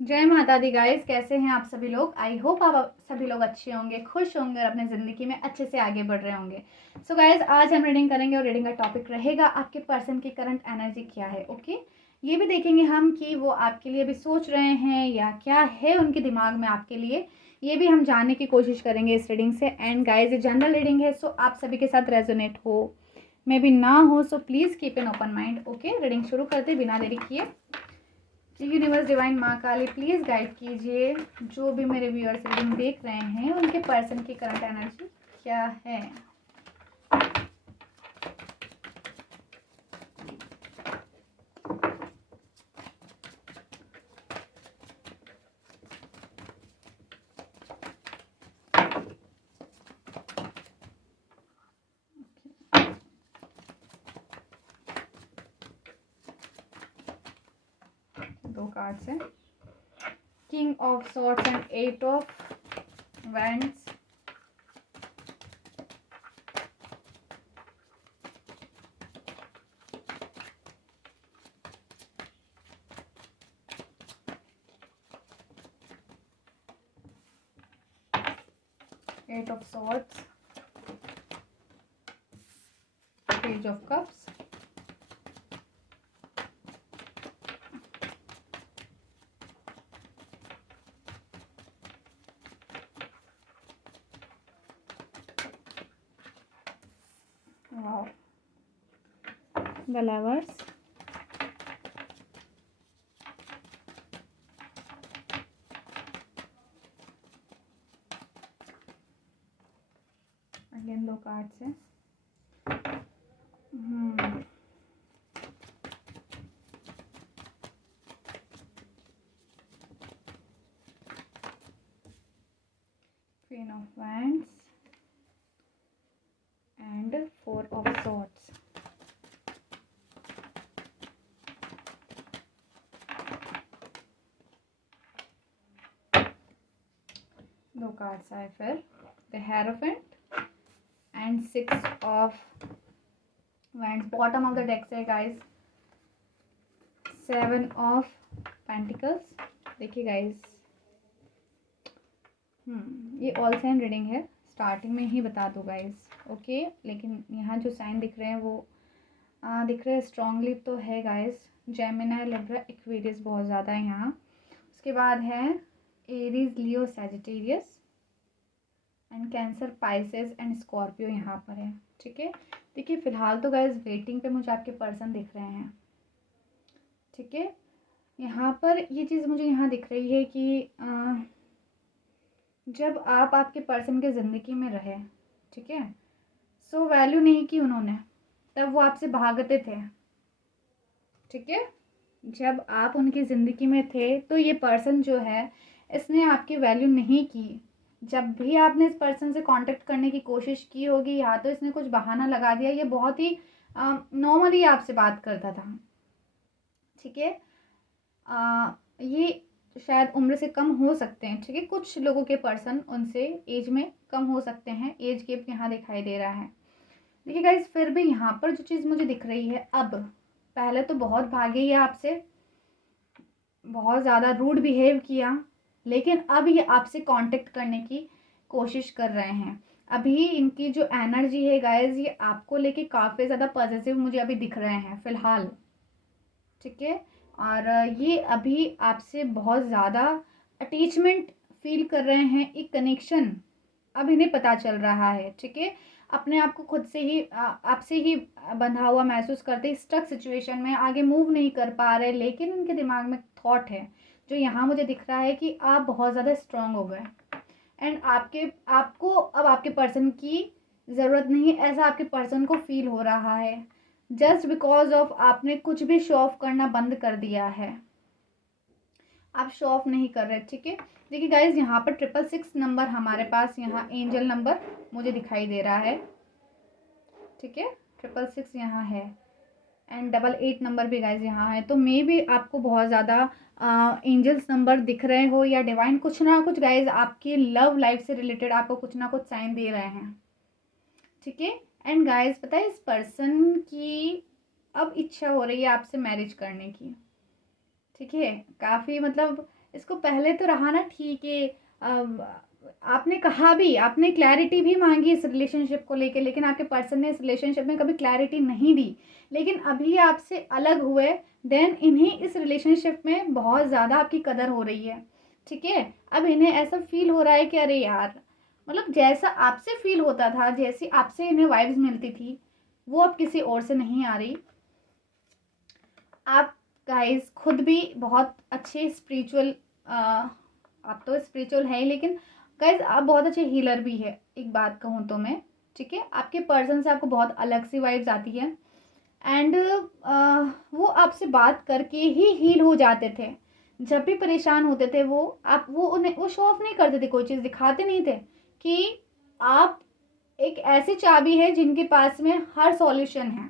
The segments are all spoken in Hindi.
जय माता दी गाइस, कैसे हैं आप सभी लोग। आई होप आप सभी लोग अच्छे होंगे, खुश होंगे और अपने ज़िंदगी में अच्छे से आगे बढ़ रहे होंगे। सो गाइस, आज हम रीडिंग करेंगे और रीडिंग का टॉपिक रहेगा आपके पर्सन की करंट एनर्जी क्या है। ओके, ये भी देखेंगे हम कि वो आपके लिए अभी सोच रहे हैं या क्या है उनके दिमाग में आपके लिए, ये भी हम जानने की कोशिश करेंगे इस रीडिंग से। एंड गाइस, ये जनरल रीडिंग है, सो आप सभी के साथ रेजोनेट हो मे भी ना हो, so please keep an open mind. Okay, reading शुरू करते बिना देरी किए। यूनिवर्स डिवाइन माँ काली प्लीज़ गाइड कीजिए जो भी मेरे व्यूअर्स रीडिंग देख रहे हैं उनके पर्सन की करंट एनर्जी क्या है। दो कार्ड्स हैं, king of swords and eight of wands. Eight of swords, page of cups, wow, the lovers, again दो कार्ड्स हैं। Queen of wands and four of swords. दो कार्ड्स आए फिर, the hierophant and six of wands. Bottom of the deck से गाइस सेवन ऑफ पेंटिकल्स। देखिए गाइस, ये ऑल साइन रीडिंग है, स्टार्टिंग में ही बता दो गाइस। ओके, लेकिन यहाँ जो साइन दिख रहे हैं वो दिख रहे हैं स्ट्रांगली तो है गाइस। जेमिनी, लिब्रा, एक्वेरियस बहुत ज़्यादा है यहाँ। उसके बाद है Aries, Leo, Sagittarius and cancer, Pisces and Scorpio यहाँ पर है। ठीक है, देखिए फिलहाल तो गाइस वेटिंग पे मुझे आपके पर्सन दिख रहे हैं। ठीक है, यहाँ पर ये चीज़ मुझे यहाँ दिख रही है कि जब आप आपके पर्सन के ज़िंदगी में रहे, ठीक है, सो वैल्यू नहीं की उन्होंने, तब वो आपसे भागते थे। ठीक है, जब आप उनकी ज़िंदगी में थे तो ये पर्सन जो है इसने आपकी वैल्यू नहीं की। जब भी आपने इस पर्सन से कांटेक्ट करने की कोशिश की होगी, या तो इसने कुछ बहाना लगा दिया, ये बहुत ही नॉर्मली आपसे बात करता था। ठीक है, ये शायद उम्र से कम हो सकते हैं। ठीक है, कुछ लोगों के पर्सन उनसे एज में कम हो सकते हैं, एज गैप यहाँ दिखाई दे रहा है। देखिए गाइस, फिर भी यहाँ पर जो चीज़ मुझे दिख रही है, अब पहले तो बहुत भागे ये आपसे, बहुत ज़्यादा रूड बिहेव किया, लेकिन अब ये आपसे कांटेक्ट करने की कोशिश कर रहे हैं। अभी इनकी जो एनर्जी है गाइस, ये आपको लेके काफ़ी ज़्यादा पॉजिटिव मुझे अभी दिख रहे हैं फ़िलहाल। ठीक है, और ये अभी आपसे बहुत ज़्यादा अटैचमेंट फील कर रहे हैं, एक कनेक्शन अब इन्हें पता चल रहा है। ठीक है, अपने आप को खुद से ही आपसे ही बंधा हुआ महसूस करते, स्टक सिचुएशन में आगे मूव नहीं कर पा रहे, लेकिन उनके दिमाग में थॉट है जो यहाँ मुझे दिख रहा है कि आप बहुत ज़्यादा स्ट्रांग हो गए एंड आपको अब आपके पर्सन की ज़रूरत नहीं है, ऐसा आपके पर्सन को फील हो रहा है, जस्ट बिकॉज ऑफ आपने कुछ भी शो ऑफ करना बंद कर दिया है। आप शो ऑफ नहीं कर रहे। ठीक है, देखिए गाइज, यहाँ पर 666 नंबर हमारे पास यहाँ एंजल नंबर मुझे दिखाई दे रहा है। ठीक है, 666 यहाँ है एंड 88 नंबर भी गाइज यहाँ है। तो मे भी आपको बहुत ज़्यादा एंजल्स नंबर दिख रहे हो, या डिवाइन कुछ ना कुछ गाइज आपकी लव लाइफ से रिलेटेड आपको कुछ ना कुछ साइन दे रहे हैं। ठीक है, एंड गाइज पता है, इस पर्सन की अब इच्छा हो रही है आपसे मैरिज करने की। ठीक है, काफ़ी मतलब इसको पहले तो रहा ना ठीक है, आपने कहा भी, आपने क्लैरिटी भी मांगी इस रिलेशनशिप को लेके, लेकिन आपके पर्सन ने इस रिलेशनशिप में कभी क्लैरिटी नहीं दी। लेकिन अभी आपसे अलग हुए, देन इन्हें इस रिलेशनशिप में बहुत ज़्यादा आपकी कदर हो रही है, ठीक है। अब इन्हें ऐसा फील हो रहा है कि अरे यार, मतलब जैसा आपसे फील होता था, जैसी आपसे इन्हें वाइब्स मिलती थी, वो अब किसी और से नहीं आ रही। आप गाइस खुद भी बहुत अच्छे स्पिरिचुअल, आप तो स्पिरिचुअल है ही, लेकिन गाइस आप बहुत अच्छे हीलर भी है, एक बात कहूँ तो मैं, ठीक है। आपके पर्सन से आपको बहुत अलग सी वाइब्स आती है, एंड वो आपसे बात करके ही हील हो जाते थे। जब भी परेशान होते थे वो, आप वो उन्हें वो शो ऑफ नहीं करते थे, कोई चीज़ दिखाते नहीं थे कि आप एक ऐसी चाबी है जिनके पास में हर सॉल्यूशन है,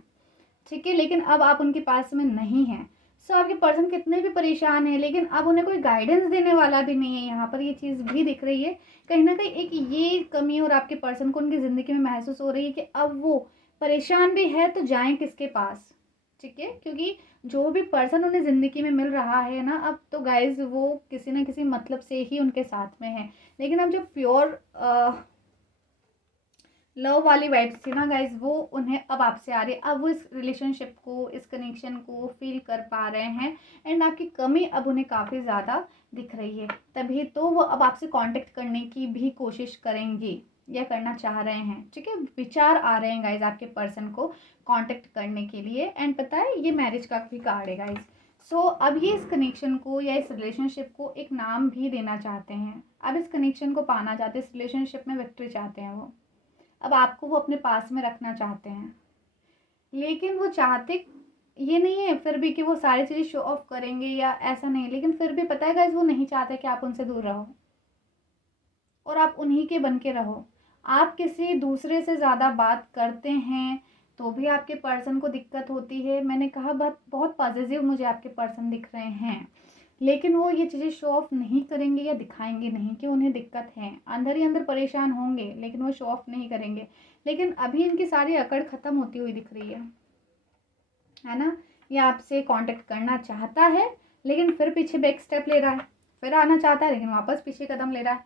ठीक है। लेकिन अब आप उनके पास में नहीं हैं। सो आपके पर्सन कितने भी परेशान हैं, लेकिन अब उन्हें कोई गाइडेंस देने वाला भी नहीं है। यहाँ पर ये चीज़ भी दिख रही है, कहीं ना कहीं एक ये कमी और आपके पर्सन को उनकी ज़िंदगी में महसूस हो रही है कि अब वो परेशान भी है तो जाएं किसके पास, ठीक है। क्योंकि जो भी पर्सन उन्हें ज़िंदगी में मिल रहा है ना, अब तो गाइज वो किसी ना किसी मतलब से ही उनके साथ में है। लेकिन अब जो प्योर लव वाली वाइब्स थी ना गाइज, वो उन्हें अब आपसे आ रही है। अब वो इस रिलेशनशिप को, इस कनेक्शन को फील कर पा रहे हैं, एंड आपकी कमी अब उन्हें काफ़ी ज़्यादा दिख रही है। तभी तो वो अब आपसे कांटेक्ट करने की भी कोशिश करेंगे या करना चाह रहे हैं, ठीक है। विचार आ रहे हैं गाइज आपके पर्सन को कांटेक्ट करने के लिए। एंड पता है ये मैरिज का भी कार्ड है गाइज। सो अब ये इस कनेक्शन को या इस रिलेशनशिप को एक नाम भी देना चाहते हैं। अब इस कनेक्शन को पाना चाहते हैं, इस रिलेशनशिप में विक्ट्री चाहते हैं वो। अब आपको वो अपने पास में रखना चाहते हैं, लेकिन वो चाहते ये नहीं है फिर भी कि वो सारी चीज़ें शो ऑफ करेंगे या ऐसा नहीं, लेकिन फिर भी पता है गाइस, वो नहीं चाहते कि आप उनसे दूर रहो और आप उन्हीं के बन के रहो। आप किसी दूसरे से ज़्यादा बात करते हैं तो भी आपके पर्सन को दिक्कत होती है। मैंने कहा बहुत बहुत पॉजिटिव मुझे आपके पर्सन दिख रहे हैं, लेकिन वो ये चीज़ें शो ऑफ नहीं करेंगे या दिखाएंगे नहीं कि उन्हें दिक्कत है। अंदर ही अंदर परेशान होंगे, लेकिन वो शो ऑफ नहीं करेंगे। लेकिन अभी इनकी सारी अकड़ ख़त्म होती हुई दिख रही है ना। ये आपसे कांटेक्ट करना चाहता है, लेकिन फिर पीछे बैक स्टेप ले रहा है। फिर आना चाहता है, लेकिन वापस पीछे कदम ले रहा है।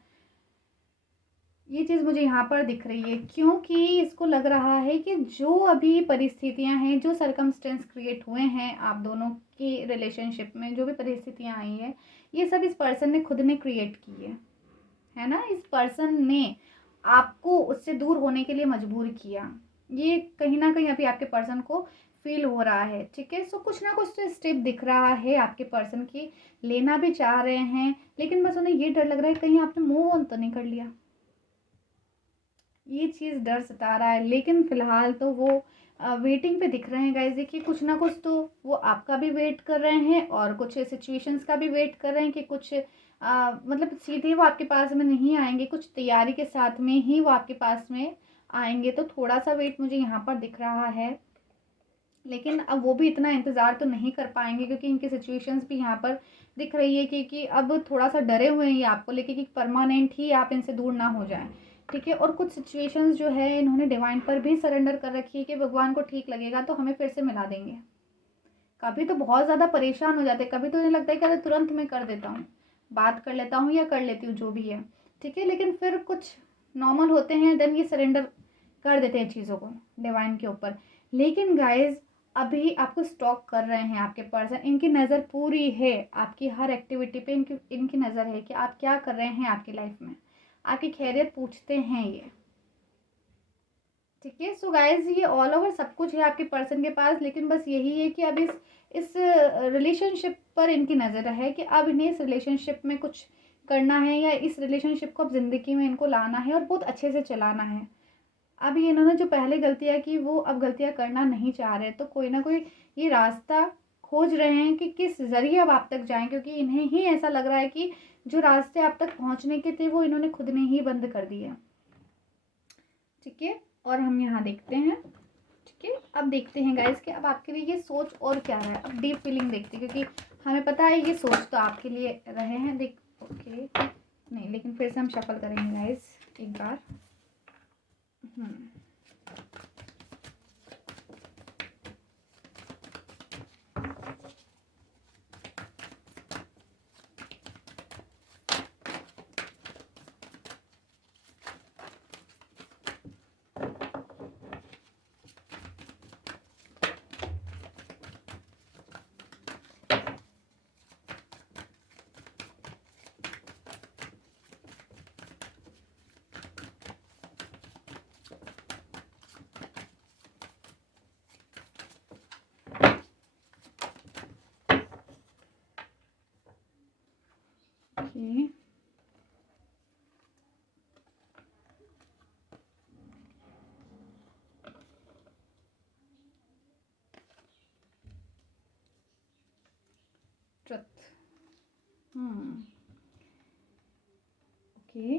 ये चीज़ मुझे यहाँ पर दिख रही है, क्योंकि इसको लग रहा है कि जो अभी परिस्थितियाँ हैं, जो सर्कमस्टेंस क्रिएट हुए हैं आप दोनों की रिलेशनशिप में, जो भी परिस्थितियाँ आई हैं, ये सब इस पर्सन ने खुद ने क्रिएट की है ना। इस पर्सन ने आपको उससे दूर होने के लिए मजबूर किया। ये कहीं ना कहीं अभी आपके पर्सन को फील हो रहा है, ठीक है। सो कुछ ना कुछ तो स्टेप दिख रहा है आपके पर्सन की, लेना भी चाह रहे हैं, लेकिन बस उन्हें ये डर लग रहा है कहीं आपने मूव ऑन तो नहीं कर लिया। ये चीज़ डर सता रहा है, लेकिन फ़िलहाल तो वो वेटिंग पे दिख रहे हैं गाइस। देखिए कुछ ना कुछ तो वो आपका भी वेट कर रहे हैं और कुछ सिचुएशंस का भी वेट कर रहे हैं कि कुछ मतलब सीधे वो आपके पास में नहीं आएंगे, कुछ तैयारी के साथ में ही वो आपके पास में आएंगे। तो थोड़ा सा वेट मुझे यहाँ पर दिख रहा है, लेकिन अब वो भी इतना इंतज़ार तो नहीं कर पाएंगे, क्योंकि इनकी सिचुएशंस भी यहाँ पर दिख रही है कि अब थोड़ा सा डरे हुए हैं ये आपको लेके कि परमानेंट ही आप इनसे दूर ना हो जाएं, ठीक है। और कुछ सिचुएशंस जो है इन्होंने डिवाइन पर भी सरेंडर कर रखी है कि भगवान को ठीक लगेगा तो हमें फिर से मिला देंगे। कभी तो बहुत ज़्यादा परेशान हो जाते हैं, कभी तो इन्हें लगता है कि अरे तुरंत मैं कर देता हूँ, बात कर लेता हूँ या कर लेती हूँ जो भी है, ठीक है। लेकिन फिर कुछ नॉर्मल होते हैं, देन ये सरेंडर कर देते हैं चीज़ों को डिवाइन के ऊपर। लेकिन गाइज अभी आपको स्टॉक कर रहे हैं आपके पर्सन, इनकी नज़र पूरी है आपकी हर एक्टिविटी पे। इनकी नज़र है कि आप क्या कर रहे हैं आपकी लाइफ में, आपकी खैरियत पूछते हैं ये, ठीक है। सो गाइज ये ऑल ओवर सब कुछ है आपके पर्सन के पास, लेकिन बस यही है कि अब इस रिलेशनशिप पर इनकी नज़र है कि अब इन्हें इस रिलेशनशिप में कुछ करना है, या इस रिलेशनशिप को अब ज़िंदगी में इनको लाना है और बहुत अच्छे से चलाना है। अब ये इन्होंने जो पहले गलतियाँ की वो अब गलतियाँ करना नहीं चाह रहे, तो कोई ना कोई ये रास्ता खोज रहे हैं कि किस ज़रिए अब आप तक जाएं, क्योंकि इन्हें ही ऐसा लग रहा है कि जो रास्ते आप तक पहुंचने के थे वो इन्होंने खुद ने ही बंद कर दिए, ठीक है। और हम यहाँ देखते हैं, ठीक है। अब देखते हैं गाइस कि अब आपके लिए ये सोच और क्या है। अब डीप फीलिंग देखते हैं, क्योंकि हमें पता है ये सोच तो आपके लिए रहे हैं। देख ओके नहीं, लेकिन फिर से हम शफल करेंगे गाइस एक बार। Okay, truth. ओके,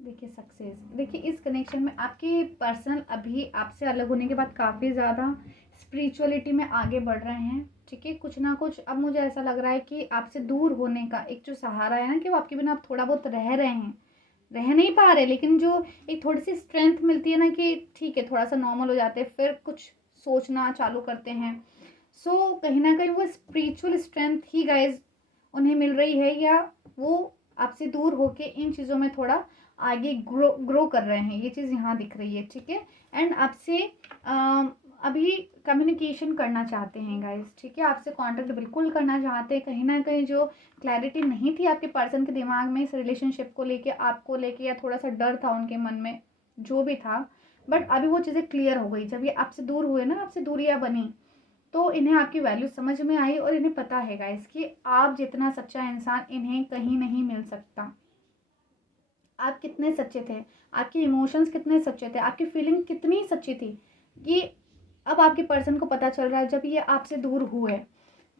देखिए सक्सेस, देखिए इस कनेक्शन में आपके पर्सनल अभी आपसे अलग होने के बाद काफ़ी ज़्यादा स्पिरिचुअलिटी में आगे बढ़ रहे हैं। ठीक है, कुछ ना कुछ अब मुझे ऐसा लग रहा है कि आपसे दूर होने का एक जो सहारा है ना, कि वो आपके बिना आप थोड़ा बहुत रह रहे हैं, रह नहीं पा रहे, लेकिन जो एक थोड़ी सी स्ट्रेंथ मिलती है ना कि ठीक है थोड़ा सा नॉर्मल हो जाते हैं, फिर कुछ सोचना चालू करते हैं। सो कहीं ना कहीं वो स्पिरिचुअल स्ट्रेंथ ही गाइज उन्हें मिल रही है, या वो आपसे दूर होके इन चीज़ों में थोड़ा आगे ग्रो कर रहे हैं, ये चीज़ यहाँ दिख रही है। ठीक है, एंड आपसे अभी कम्युनिकेशन करना चाहते हैं गाइज। ठीक है, आपसे कांटेक्ट बिल्कुल करना चाहते हैं। कहीं ना कहीं जो क्लैरिटी नहीं थी आपके पर्सन के दिमाग में इस रिलेशनशिप को लेके, आपको लेके, या थोड़ा सा डर था उनके मन में, जो भी था, बट अभी वो चीज़ें क्लियर हो गई। जब ये आपसे दूर हुए ना, आपसे दूरियां बनी, तो इन्हें आपकी वैल्यू समझ में आई, और इन्हें पता है गाइस कि आप जितना सच्चा इंसान इन्हें कहीं नहीं मिल सकता। आप कितने सच्चे थे, आपके इमोशंस कितने सच्चे थे, आपकी फीलिंग कितनी सच्ची थी, कि अब आपके पर्सन को पता चल रहा है जब ये आपसे दूर हुए।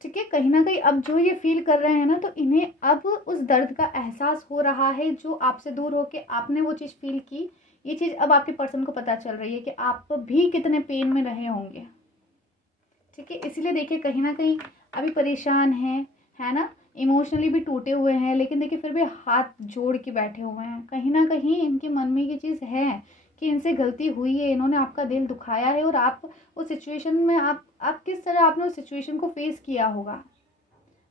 ठीक है, कहीं ना कहीं अब जो ये फील कर रहे हैं ना, तो इन्हें अब उस दर्द का एहसास हो रहा है जो आपसे दूर होके आपने वो चीज़ फील की। ये चीज़ अब आपके पर्सन को पता चल रही है कि आप भी कितने पेन में रहे होंगे। ठीक है, इसीलिए देखिए कहीं ना कहीं अभी परेशान है ना, इमोशनली भी टूटे हुए हैं, लेकिन देखिए फिर भी हाथ जोड़ के बैठे हुए हैं। कहीं ना कहीं इनके मन में ये चीज़ है कि इनसे गलती हुई है, इन्होंने आपका दिल दुखाया है, और आप उस सिचुएशन में आप किस तरह आपने उस सिचुएशन को फेस किया होगा,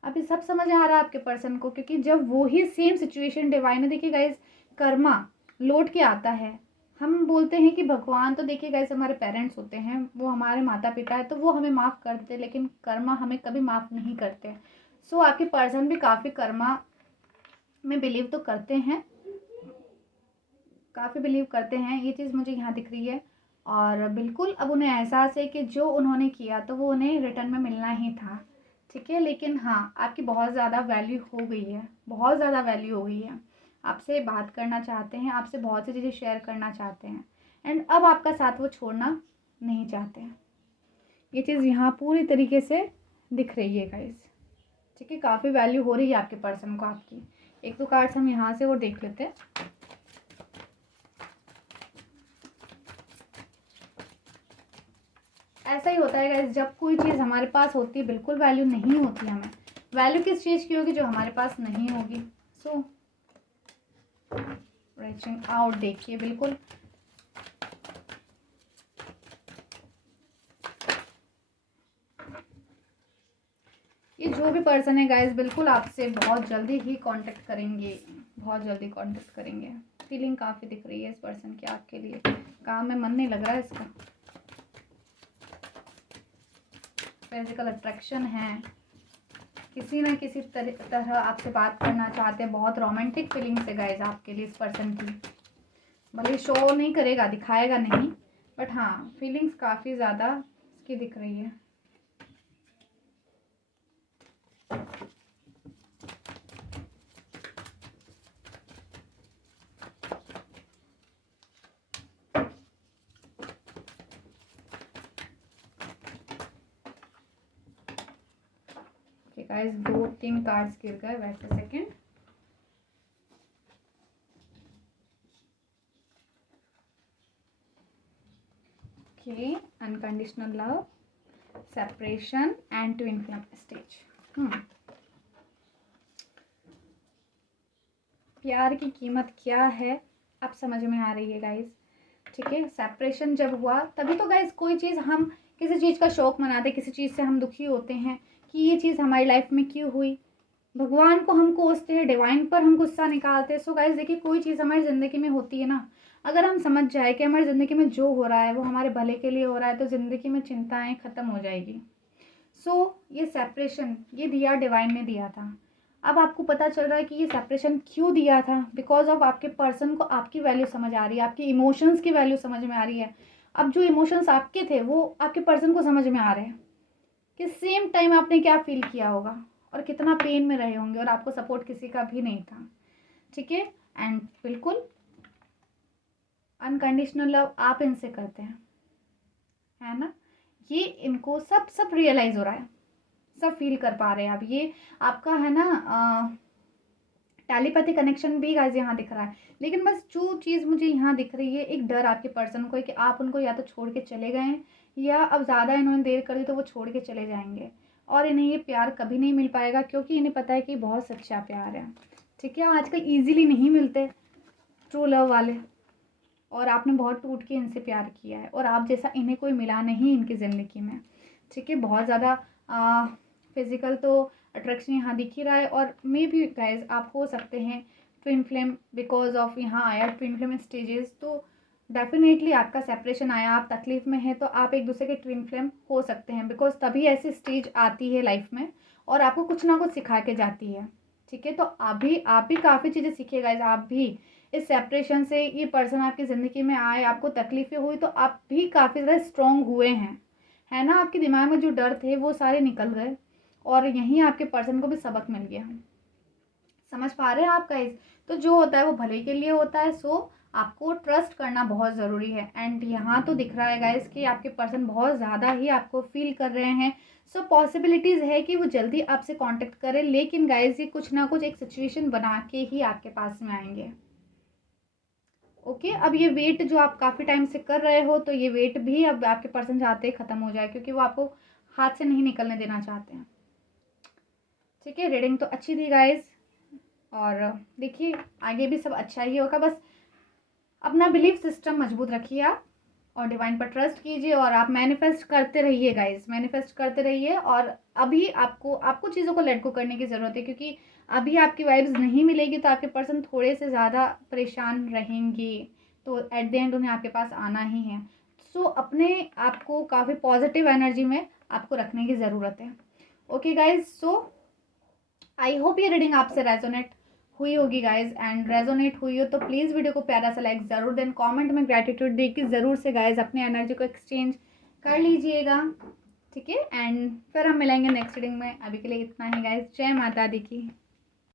अभी सब समझ आ रहा है आपके पर्सन को। क्योंकि जब वो ही सेम सिचुएशन डिवाइन है, देखिए गाइस कर्मा लौट के आता है। हम बोलते हैं कि भगवान, तो देखिए गाइस हमारे पेरेंट्स होते हैं, वो हमारे माता पिता है, तो वो हमें माफ़ कर देते, लेकिन कर्मा हमें कभी माफ़ नहीं करते। सो आपके पर्सन भी काफ़ी कर्मा में बिलीव तो करते हैं, काफ़ी बिलीव करते हैं, ये चीज़ मुझे यहाँ दिख रही है। और बिल्कुल अब उन्हें एहसास है कि जो उन्होंने किया तो वो उन्हें रिटर्न में मिलना ही था। ठीक है, लेकिन हाँ आपकी बहुत ज़्यादा वैल्यू हो गई है, बहुत ज़्यादा वैल्यू हो गई है। आपसे बात करना चाहते हैं, आपसे बहुत सी चीज़ें शेयर करना चाहते हैं, एंड अब आपका साथ वो छोड़ना नहीं चाहते हैं। ये चीज़ यहाँ पूरी तरीके से दिख रही है गाइस। ठीक है, काफ़ी वैल्यू हो रही है आपके पर्सन को आपकी। एक दो कार्ड्स हम यहाँ से और देख लेते हैं। ऐसा ही होता है गाइस, जब कोई चीज़ हमारे पास होती है बिल्कुल वैल्यू नहीं होती हमें। वैल्यू किस चीज़ की होगी, जो हमारे पास नहीं होगी। सो रीचिंग आउट, देखिए बिल्कुल ये जो भी पर्सन है गाइस बिल्कुल आपसे बहुत जल्दी ही कांटेक्ट करेंगे, बहुत जल्दी कांटेक्ट करेंगे। फीलिंग काफ़ी दिख रही है इस पर्सन की आपके लिए। काम में मन नहीं लग रहा है इसका, फिजिकल अट्रैक्शन है, किसी ना किसी तरह आपसे बात करना चाहते हैं। बहुत रोमांटिक फीलिंग्स है गाइस आपके लिए इस पर्सन की। भले शो नहीं करेगा, दिखाएगा नहीं, बट हाँ फीलिंग्स काफ़ी ज़्यादा इसकी दिख रही है। गाइस 2-3 कार्ड्स गिर गए, wait a second. Okay, unconditional love, separation and twin flame stage. प्यार की कीमत क्या है अब समझ में आ रही है गाइस। ठीक है, सेपरेशन जब हुआ तभी तो गाइस कोई चीज़ हम किसी चीज़ का शौक मनाते, किसी चीज़ से हम दुखी होते हैं कि ये चीज़ हमारी लाइफ में क्यों हुई। भगवान को हम कोसते हैं, डिवाइन पर हम गुस्सा निकालते हैं। सो गाइस देखिए कोई चीज़ हमारी ज़िंदगी में होती है ना, अगर हम समझ जाए कि हमारी ज़िंदगी में जो हो रहा है वो हमारे भले के लिए हो रहा है, तो ज़िंदगी में चिंताएं ख़त्म हो जाएगी। सो ये सेपरेशन ये दिया डिवाइन ने दिया था। अब आपको पता चल रहा है कि ये सेपरेशन क्यों दिया था, बिकॉज ऑफ आपके पर्सन को आपकी वैल्यू समझ आ रही है, आपकी इमोशंस की वैल्यू समझ में आ रही है। अब जो इमोशंस आपके थे वो आपके पर्सन को समझ में आ रहे हैं कि सेम टाइम आपने क्या फील किया होगा। और कितना पेन में रहे होंगे, और आपको सपोर्ट किसी का भी नहीं था, ठीक है। एंड बिल्कुल अनकंडीशनल लव आप इनसे करते हैं, है ना। ये इनको सब सब रियलाइज़ हो रहा है, सब फील कर पा रहे हैं आप। ये आपका है ना टेलीपैथी कनेक्शन भी गाइस यहाँ दिख रहा है। लेकिन बस जो चीज़ मुझे यहाँ दिख रही है, एक डर आपके पर्सन को है कि आप उनको या तो छोड़ के चले गए हैं, या अब ज़्यादा इन्होंने देर कर दी तो वो छोड़ के चले जाएंगे, और इन्हें ये प्यार कभी नहीं मिल पाएगा, क्योंकि इन्हें पता है कि बहुत सच्चा प्यार है, ठीक है। आजकल ईजिली नहीं मिलते ट्रू लव वाले, और आपने बहुत टूट के इनसे प्यार किया है, और आप जैसा इन्हें कोई मिला नहीं इनकी ज़िंदगी में, ठीक है। बहुत ज़्यादा फिज़िकल तो अट्रैक्शन यहाँ दिख ही रहा है, और मे भी गाइज आप हो सकते हैं ट्विन फ्लेम, बिकॉज ऑफ यहाँ आया ट्विन फ्लेम स्टेजेस, तो डेफिनेटली आपका सेपरेशन आया, आप तकलीफ़ में हैं, तो आप एक दूसरे के ट्विन फ्लेम हो सकते हैं, बिकॉज तभी ऐसी स्टेज आती है लाइफ में, और आपको कुछ ना कुछ सिखा के जाती है, ठीक है। तो आप भी काफ़ी चीज़ें सीखिए गाइज। आप भी इस सेपरेशन से, ये पर्सन आपकी ज़िंदगी में आए, आपको तकलीफ़ें हुई, तो आप भी काफ़ी ज़्यादा स्ट्रॉन्ग हुए हैं, है ना। आपके दिमाग में जो डर थे वो सारे निकल गए, और यहीं आपके पर्सन को भी सबक मिल गया। समझ पा रहे हैं आप गाइस। तो जो होता है वो भले के लिए होता है, सो आपको ट्रस्ट करना बहुत ज़रूरी है। एंड यहाँ तो दिख रहा है गाइस कि आपके पर्सन बहुत ज़्यादा ही आपको फील कर रहे हैं, सो पॉसिबिलिटीज़ है कि वो जल्दी आपसे कांटेक्ट करें, लेकिन गाइस ये कुछ ना कुछ एक सिचुएशन बना के ही आपके पास में आएंगे, ओके। अब ये वेट जो आप काफ़ी टाइम से कर रहे हो, तो ये वेट भी अब आपके पर्सन चाहते ही ख़त्म हो जाए, क्योंकि वो आपको हाथ से नहीं निकलने देना चाहते हैं, ठीक है। रीडिंग तो अच्छी थी गाइज, और देखिए आगे भी सब अच्छा ही होगा। बस अपना बिलीफ सिस्टम मजबूत रखिए आप, और डिवाइन पर ट्रस्ट कीजिए, और आप मैनिफेस्ट करते रहिए गाइज, मैनिफेस्ट करते रहिए। और अभी आपको चीज़ों को लेट गो करने की ज़रूरत है, क्योंकि अभी आपकी वाइब्स नहीं मिलेगी तो आपके पर्सन थोड़े से ज़्यादा परेशान रहेंगे, तो एट द एंड उन्हें आपके पास आना ही है। सो अपने आप को काफ़ी पॉजिटिव एनर्जी में आपको रखने की ज़रूरत है, okay guys. So I hope ये रीडिंग आपसे रेजोनेट हुई होगी गाइज, एंड रेजोनेट हुई हो तो प्लीज़ वीडियो को प्यारा सा लाइक ज़रूर दें, कमेंट में ग्रेटिट्यूड दे के ज़रूर से गाइज अपनी एनर्जी को एक्सचेंज कर लीजिएगा, ठीक है। एंड फिर हम मिलेंगे नेक्स्ट रीडिंग में। अभी के लिए इतना ही गाइज। जय माता दी की।